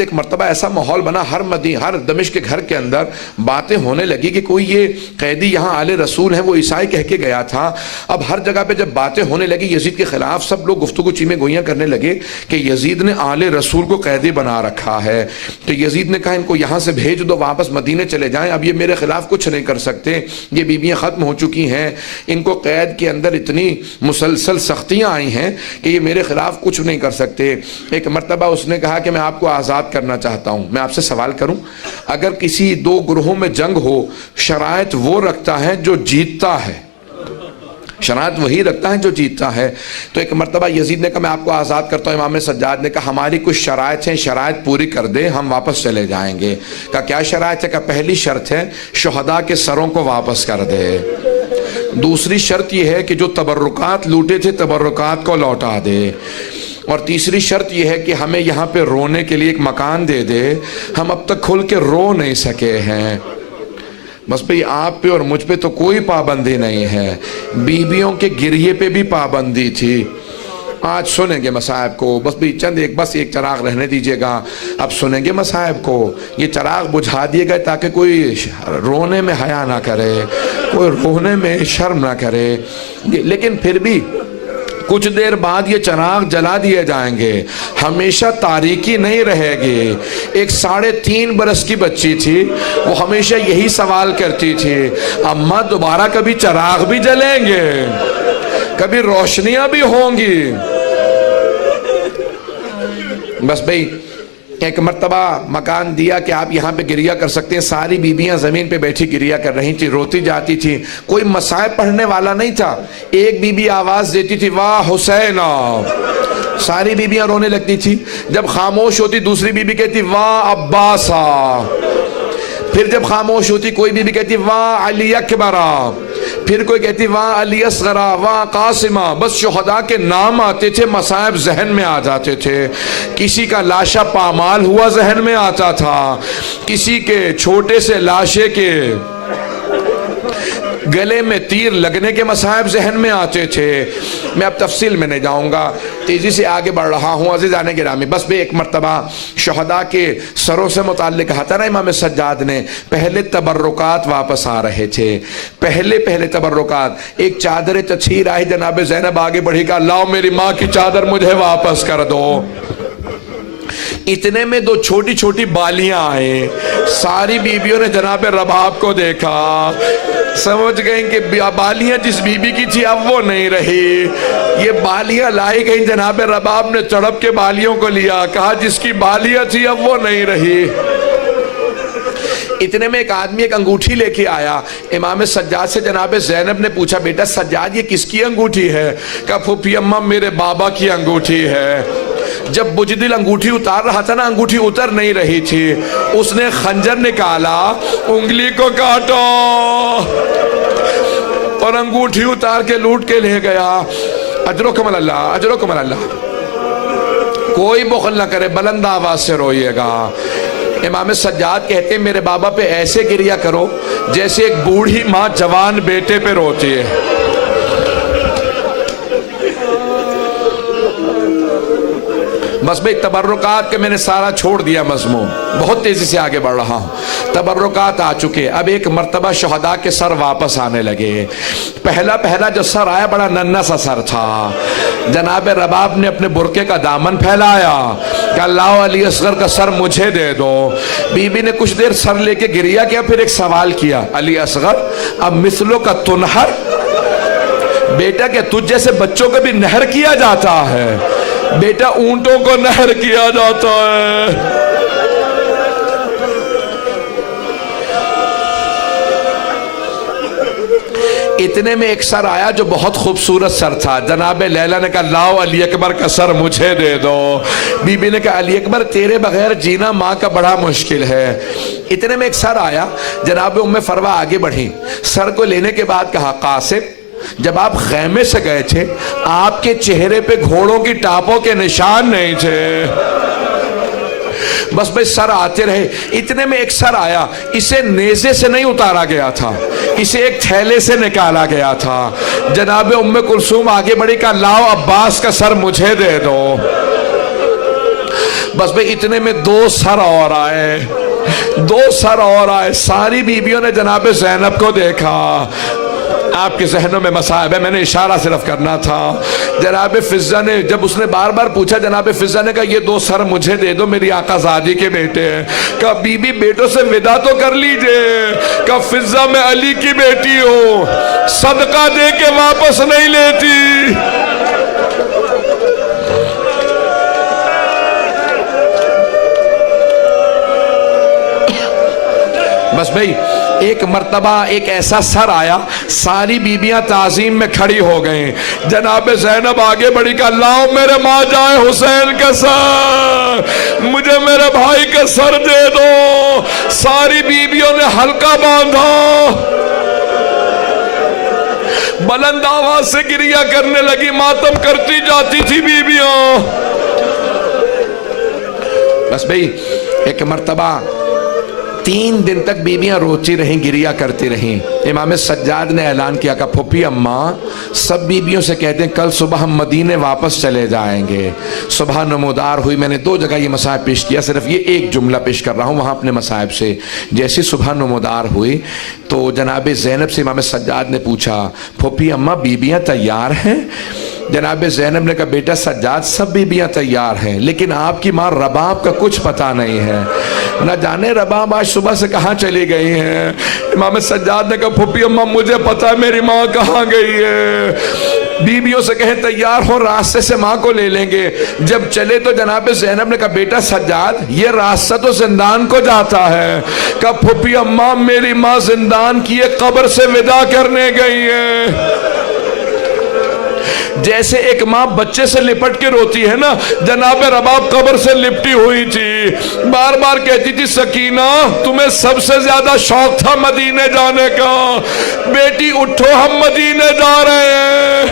ایک مرتبہ ایسا ماحول بنا ہر دمشق کے گھر کے اندر باتیں ہونے لگی کہ کوئی یہ قیدی یہاں آل رسول ہیں، وہ عیسائی کہہ کے گیا تھا۔ اب ہر جگہ پہ جب باتیں ہونے لگی یزید کے خلاف، سب لوگ گفتگو چیمیں گوئیاں کرنے لگے کہ یزید نے آل رسول کو قیدی بنا رکھا ہے۔ تو یزید نے کہا ان کو یہاں سے بھیج دو، واپس مدینے چلے جائیں، اب یہ میرے خلاف کچھ نہیں کر سکتے، یہ بیویاں ختم ہو چکی ہیں، ان کو قید کے اندر اتنی مسلسل سختیاں آئی ہیں کہ یہ میرے خلاف کچھ نہیں کر سکتے۔ ایک مرتبہ اس نے کہا کہ میں آپ کو آزاد کرنا چاہتا ہوں، میں آپ سے سوال کروں، اگر کسی دو گروہوں میں جنگ ہو، شرائط وہ رکھتا ہے جو جیتتا ہے، شرائط وہی رکھتا ہے جو جیتتا ہے۔ تو ایک مرتبہ یزید نے کہا میں آپ کو آزاد کرتا ہوں۔ امام سجاد نے کہا ہماری کچھ شرائط ہیں، شرائط پوری کر دے، ہم واپس چلے جائیں گے۔ کہا کیا شرائط ہے؟ کہا پہلی شرط ہے شہداء کے سروں کو واپس کر دے، دوسری شرط یہ ہے کہ جو تبرکات لوٹے تھے تبرکات کو لوٹا دے، اور تیسری شرط یہ ہے کہ ہمیں یہاں پہ رونے کے لیے ایک مکان دے دے، ہم اب تک کھل کے رو نہیں سکے ہیں۔ بس بھئی آپ پہ اور مجھ پہ تو کوئی پابندی نہیں ہے، بیویوں کے گریے پہ بھی پابندی تھی۔ آج سنیں گے مصائب کو، بس بھی بس ایک چراغ رہنے دیجئے گا، اب سنیں گے مصائب کو، یہ چراغ بجھا دیے گئے تاکہ کوئی رونے میں حیا نہ کرے، کوئی رونے میں شرم نہ کرے۔ لیکن پھر بھی کچھ دیر بعد یہ چراغ جلا دیے جائیں گے، ہمیشہ تاریکی نہیں رہے گی۔ ایک 3.5 برس کی بچی تھی، وہ ہمیشہ یہی سوال کرتی تھی اماں دوبارہ کبھی چراغ بھی جلیں گے، کبھی روشنیاں بھی ہوں گی؟ بس بھئی ایک مرتبہ مکان دیا کہ آپ یہاں پہ گریہ کر سکتے ہیں، ساری بیویاں زمین پہ بیٹھی گریہ کر رہی تھی، روتی جاتی تھی، کوئی مصائب پڑھنے والا نہیں تھا۔ ایک بی بی آواز دیتی تھی واہ حسینہ، ساری بیویاں رونے لگتی تھی۔ جب خاموش ہوتی دوسری بی بی کہتی واہ عباسہ، پھر جب خاموش ہوتی کوئی بی بی کہتی واہ علی اکبرہ، پھر کوئی کہتی واہ علی اصغرہ، واہ قاسمہ۔ بس شہداء کے نام آتے تھے، مصائب ذہن میں آ جاتے تھے۔ کسی کا لاشا پامال ہوا ذہن میں آتا تھا، کسی کے چھوٹے سے لاشے کے گلے میں تیر لگنے کے مصائب ذہن میں آتے تھے۔ میں اب تفصیل میں نہیں جاؤں گا، تیزی سے آگے بڑھ رہا ہوں عزیزان گرامی۔ بس بھی ایک مرتبہ شہداء کے سروں سے متعلق کہا تھا نا امام سجاد نے، پہلے تبرکات واپس آ رہے تھے، پہلے تبرکات۔ ایک چادر تطہیر آئی، جناب زینب آگے بڑھی کہا لاؤ میری ماں کی چادر مجھے واپس کر دو۔ اتنے میں 2 چھوٹی چھوٹی بالیاں آئیں، ساری بیویوں نے جناب رباب کو دیکھا، سمجھ گئیں کہ بالیاں جس بی بی کی تھی اب وہ نہیں رہی، یہ بالیاں لائی گئیں۔ جناب رباب نے تڑپ کے بالیوں کو لیا، کہا جس کی بالیاں تھی اب وہ نہیں رہی۔ اتنے میں ایک آدمی ایک انگوٹھی لے کے آیا، امام سجاد سے جناب زینب نے پوچھا بیٹا سجاد یہ کس کی انگوٹھی ہے؟ کہا پھوپھی اماں میرے بابا کی انگوٹھی ہے۔ جب بجدل انگوٹھی اتار رہا تھا نا، انگوٹھی اتر نہیں رہی تھی، اس نے خنجر نکالا، انگلی کو کاٹو اور انگوٹھی اتار کے لوٹ کے لے گیا۔ اجرکم اللہ، اجرکم اللہ۔ کوئی بخل نہ کرے، بلند آواز سے روئیے گا۔ امام سجاد کہتے ہیں میرے بابا پہ ایسے گریہ کرو جیسے ایک بوڑھی ماں جوان بیٹے پہ روتی ہے۔ بس بھئی تبرکات کے میں نے سارا چھوڑ دیا مضمون، بہت تیزی سے آگے بڑھ رہا ہوں۔ تبرکات آ چکے، اب ایک مرتبہ شہداء کے سر واپس آنے لگے۔ پہلا جو سر آیا بڑا ننھا سا سر تھا، جناب رباب نے اپنے برقعے کا دامن پھیلایا کہ اللہ علی اصغر کا سر مجھے دے دو۔ بی بی نے کچھ دیر سر لے کے گریہ کیا، پھر ایک سوال کیا علی اصغر اب مثلوں کا تنہر، بیٹا کہ تجھ جیسے بچوں کو بھی نہر کیا جاتا ہے؟ بیٹا اونٹوں کو نہر کیا جاتا ہے۔ اتنے میں ایک سر آیا جو بہت خوبصورت سر تھا، جناب لیلا نے کہا لاؤ علی اکبر کا سر مجھے دے دو۔ بی بی نے کہا علی اکبر تیرے بغیر جینا ماں کا بڑا مشکل ہے۔ اتنے میں ایک سر آیا، جناب ام فروہ آگے بڑھی، سر کو لینے کے بعد کہا قاسم جب آپ خیمے سے گئے تھے آپ کے چہرے پہ گھوڑوں کی ٹاپوں کے نشان نہیں تھے۔ بس بھئی سر آتے رہے۔ اتنے میں ایک سر آیا، اسے نیزے سے نہیں اتارا گیا تھا، اسے ایک تھیلے سے نکالا گیا تھا۔ جناب ام کلثوم آگے بڑھی کہا لاؤ عباس کا سر مجھے دے دو۔ بس بھئی اتنے میں 2 سر اور آئے، 2 سر اور آئے. ساری بیویوں نے جناب زینب کو دیکھا. آپ کے ذہنوں میں مصائب ہے، میں نے اشارہ صرف کرنا تھا. جناب فضہ نے جب اس نے بار بار پوچھا، جناب فضہ نے کہا یہ 2 سر مجھے دے دو، میری آقا زادی کے بیٹے ہیں. کہا بی بی بیٹوں سے ودا تو کر لیجئے. کہا فضہ میں علی کی بیٹی ہوں، صدقہ دے کے واپس نہیں لیتی. بس بھئی ایک مرتبہ ایک ایسا سر آیا، ساری بیبیاں تعظیم میں کھڑی ہو گئیں. جناب زینب آگے بڑھی کہ لاؤ میرے ماں جائے حسین کا سر، مجھے میرے بھائی کا سر دے دو. ساری بیبیوں نے حلقہ باندھا، بلند آواز سے گریہ کرنے لگی، ماتم کرتی جاتی تھی بیبیاں. بس بھئی ایک مرتبہ 3 دن تک بیویاں روتی رہیں، گریہ کرتی رہیں. امام سجاد نے اعلان کیا کہ پھوپھی اماں سب بیویوں سے کہتے ہیں کل صبح ہم مدینے واپس چلے جائیں گے. صبح نمودار ہوئی. میں نے 2 جگہ یہ مصائب پیش کیا، صرف یہ ایک جملہ پیش کر رہا ہوں وہاں اپنے مصائب سے. جیسی صبح نمودار ہوئی تو جناب زینب سے امام سجاد نے پوچھا پھوپھی اماں بیویاں تیار ہیں؟ جناب زینب نے کہا بیٹا سجاد سب بیویاں تیار ہیں، لیکن آپ کی ماں رباب کا کچھ پتہ نہیں ہے، نہ جانے رباب آج صبح سے کہاں چلی گئی ہیں. امام سجاد نے کہا پھوپھی اماں مجھے پتہ ہے میری ماں کہاں گئی ہے. بیویوں سے کہیں تیار ہو، راستے سے ماں کو لے لیں گے. جب چلے تو جناب زینب نے کہا بیٹا سجاد یہ راستہ تو زندان کو جاتا ہے. کہا پھوپھی اماں میری ماں زندان کی ایک قبر سے ودا کرنے گئی ہے. جیسے ایک ماں بچے سے لپٹ کے روتی ہے نا، جناب رباب قبر سے لپٹی ہوئی تھی، بار بار کہتی تھی سکینہ تمہیں سب سے زیادہ شوق تھا مدینے جانے کا، بیٹی اٹھو ہم مدینے جا رہے ہیں.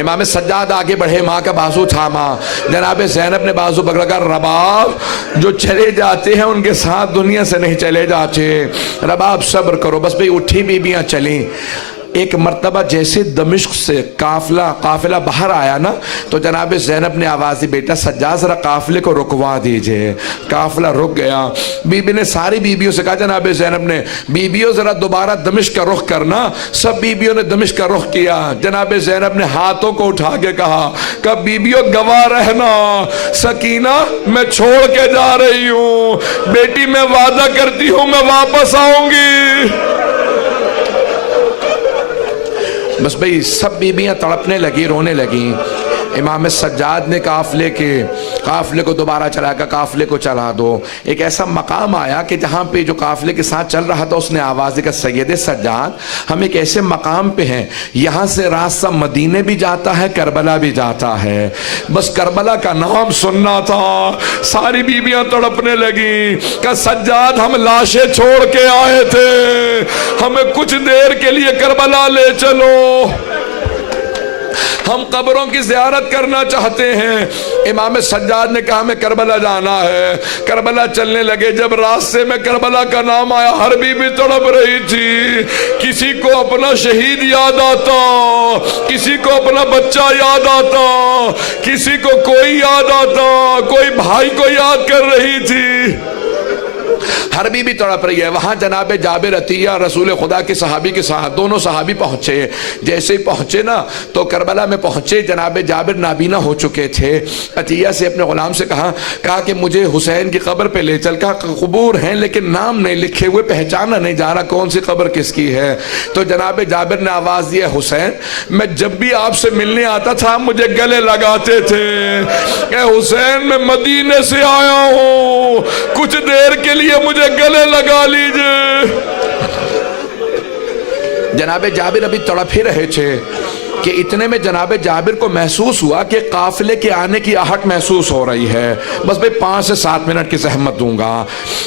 امام سجاد آگے بڑھے، ماں کا بازو تھاما. جناب زینب نے بازو پکڑا کر رباب جو چلے جاتے ہیں ان کے ساتھ دنیا سے نہیں چلے جاتے، رباب صبر کرو. بس بھئی اٹھی بیویاں چلیں. ایک مرتبہ جیسے دمشق سے قافلہ باہر آیا نا تو جناب زینب نے آواز دی بیٹا سجاد ذرا قافلے کو رکوا دیجئے. قافلہ رک گیا. بی بی نے ساری بیبیوں سے کہا، جناب زینب نے بیبیوں ذرا دوبارہ دمشق کا رخ کرنا. سب بیبیوں نے دمشق کا رخ کیا. جناب زینب نے ہاتھوں کو اٹھا کے کہا کہ بیبیوں گواہ رہنا، سکینہ میں چھوڑ کے جا رہی ہوں، بیٹی میں وعدہ کرتی ہوں میں واپس آؤں گی. بس بھئی سب بیبیاں تڑپنے لگی، رونے لگیں. امام سجاد نے قافلے کو دوبارہ چلا کر قافلے کو چلا دو. ایک ایسا مقام آیا کہ جہاں پہ جو قافلے کے ساتھ چل رہا تھا اس نے آواز دی کہ سید سجاد ہم ایک ایسے مقام پہ ہیں یہاں سے راستہ مدینے بھی جاتا ہے کربلا بھی جاتا ہے، بس کربلا کا نام سننا تھا. ساری بیبیاں تڑپنے لگیں کہ سجاد ہم لاشیں چھوڑ کے آئے تھے، ہمیں کچھ دیر کے لیے کربلا لے چلو، ہم قبروں کی زیارت کرنا چاہتے ہیں. امام سجاد نے کہا ہمیں کربلا جانا ہے. کربلا چلنے لگے. جب راستے میں کربلا کا نام آیا ہر بیوی تڑپ رہی تھی. کسی کو اپنا شہید یاد آتا، کسی کو اپنا بچہ یاد آتا، کسی کو کوئی یاد آتا، کوئی بھائی کو یاد کر رہی تھی. ہر بیوی تڑپ رہی ہے. وہاں جناب جابر عطیہ رسول خدا کے صحابی کے ساتھ دونوں صحابی پہنچے. جیسے ہی پہنچے نا تو کربلا میں پہنچے. جناب جابر نابینا ہو چکے تھے. عطیہ سے اپنے غلام سے کہا کہ مجھے حسین کی قبر پہ لے چل. کہا قبور ہیں لیکن نام نہیں لکھے ہوئے، پہچانا نہیں جا رہا کون سی قبر کس کی ہے. تو جناب جابر نے آواز دی حسین میں جب بھی آپ سے ملنے آتا تھا مجھے گلے لگاتے تھے، کہ حسین میں مدینے سے آیا ہوں، کچھ دیر کے لیے مجھے گلے لگا لیجئے. جناب جابر ابھی تڑپ ہی رہے تھے کہ اتنے میں جناب جابر کو محسوس ہوا کہ قافلے کے آنے کی آہٹ محسوس ہو رہی ہے. بس بھئی 5 سے 7 منٹ کی زحمت دوں گا،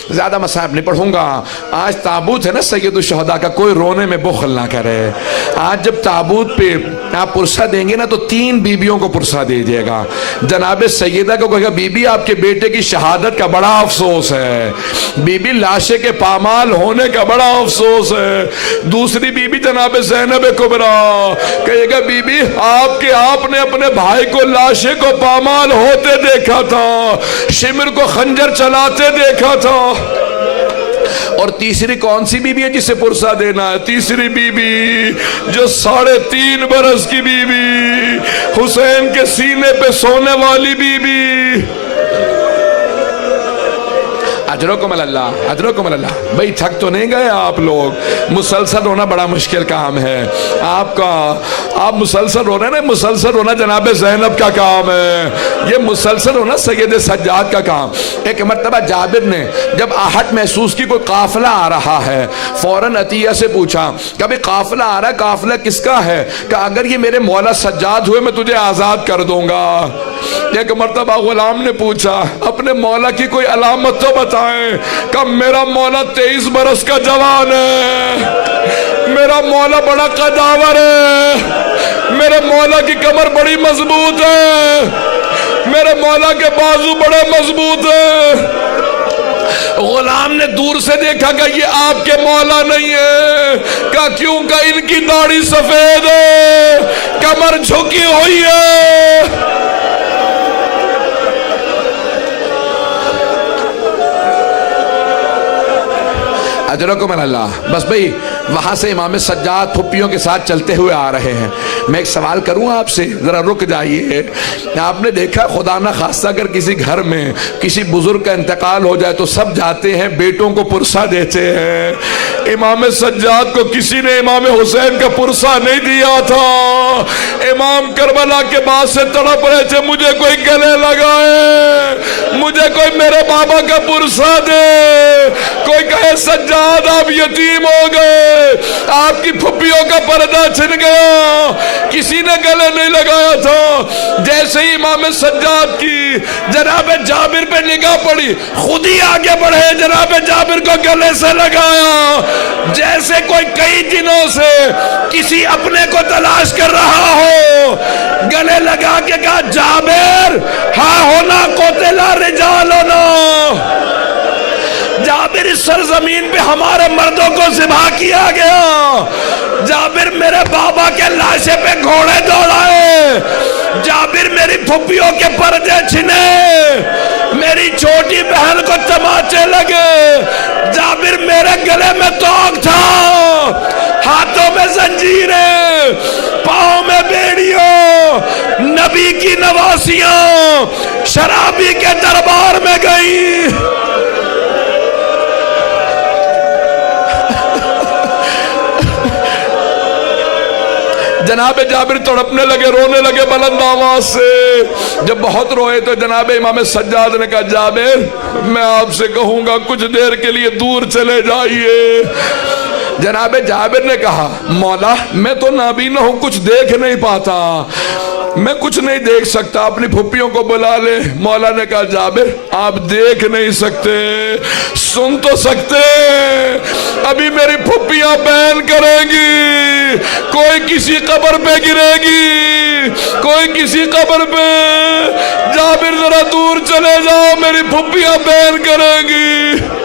زیادہ مصائب نہیں پڑھوں گا. آج تابوت ہے نا سید الشہداء کا، کوئی رونے میں بخل نہ کرے. آج جب تابوت پہ آپ پرسہ دیں گے نا تو 3 بیبیوں کو پرسہ دیجئے گا. جناب سیدہ کو کہے گا بی بی آپ کے بیٹے کی شہادت کا بڑا افسوس ہے، بی بی لاشے کے پامال ہونے کا بڑا افسوس ہے. دوسری بی بی جناب زینب کبریٰ کہے گا بی بی آپ نے اپنے بھائی کو لاشے کو پامال ہوتے دیکھا تھا، شمر کو خنجر چلاتے دیکھا تھا۔ اور تیسری کون سی بی بی ہے جسے پرسہ دینا ہے؟ تیسری بی بی جو 3.5 برس کی بی بی، حسین کے سینے پہ سونے والی بی بی۔ اجرکم اللہ، اجرکم اللہ۔ بھئی تھک تو نہیں گئے آپ لوگ؟ مسلسل رونا بڑا مشکل کام ہے آپ مسلسل رونا نہیں، مسلسل رونا جناب زینب کا کام ہے، یہ مسلسل رونا سید سجاد کا کام۔ ایک مرتبہ جابر نے جب آہٹ محسوس کی کوئی قافلہ آ رہا ہے، فوراً عطیہ سے پوچھا کہ ابھی قافلہ آ رہا ہے، قافلہ کس کا ہے؟ کہ اگر یہ میرے مولا سجاد ہوئے میں تجھے آزاد کر دوں گا۔ ایک مرتبہ غلام نے پوچھا اپنے مولا کی کوئی علامت تو بتائیں، کہ میرا مولا 23 برس کا جوان ہے، میرا مولا بڑا قداور ہے، میرے مولا کی کمر بڑی مضبوط ہے، میرے مولا کے بازو بڑے مضبوط ہیں۔ غلام نے دور سے دیکھا کہ یہ آپ کے مولا نہیں ہے، کہ کیوں کہ ان کی داڑھی سفید ہے، کمر جھکی ہوئی ہے۔ اجرکم اللہ۔ بس بھئی وہاں سے امام سجاد پھپھیوں کے ساتھ چلتے ہوئے آ رہے ہیں۔ میں ایک سوال کروں آپ سے، ذرا رک جائیے۔ آپ نے دیکھا خدا نہ خواستہ اگر کسی گھر میں کسی بزرگ کا انتقال ہو جائے تو سب جاتے ہیں بیٹوں کو پرسہ دیتے ہیں۔ امام سجاد کو کسی نے امام حسین کا پرسہ نہیں دیا تھا۔ امام کربلا کے بعد سے تڑپ رہے تھے، مجھے کوئی گلے لگائے، مجھے کوئی میرے بابا کا پرسہ دے، کوئی کہے سجاد آپ یتیم ہو گئے، آپ کی پھپھیوں کا پردہ چھن گیا، کسی نے گلے نہیں لگایا تھا۔ جیسے ہی امام سجاد کی جناب جابر پہ نگاہ پڑی، خود ہی آگے بڑھے، جناب جابر کو گلے سے لگایا، جیسے کوئی کئی دنوں سے کسی اپنے کو تلاش کر رہا ہو، گلے لگا کے کہا جابر ہاں ہونا قتلا رجالنا، جابر اس سرزمین پہ ہمارے مردوں کو ذبح کیا گیا، جابر میرے بابا کے لاشے پہ گھوڑے دوڑائے، جابر میری پھپھیوں کے پردے چھنے، میری چھوٹی بہن کو تماچے لگے، جابر میرے گلے میں توق تھا، ہاتھوں میں زنجیریں، پاؤں میں بیڑیوں، نبی کی نواسیاں شرابی کے دربار میں گئی۔ جناب جابر تڑپنے لگے، رونے لگے بلند آواز سے۔ جب بہت روئے تو جناب امام سجاد نے کہا جابر میں آپ سے کہوں گا کچھ دیر کے لیے دور چلے جائیے۔ جناب جابر نے کہا مولا میں تو نابینا ہوں، کچھ دیکھ نہیں پاتا، میں کچھ نہیں دیکھ سکتا، اپنی پھپھیوں کو بلا لے۔ مولا نے کہا جابر آپ دیکھ نہیں سکتے، سن تو سکتے، ابھی میری پھپھیاں بیان کریں گی، کوئی کسی قبر پہ گرے گی، کوئی کسی قبر پہ، جابر ذرا دور چلے جاؤ، میری پھپھیاں بیان کریں گی۔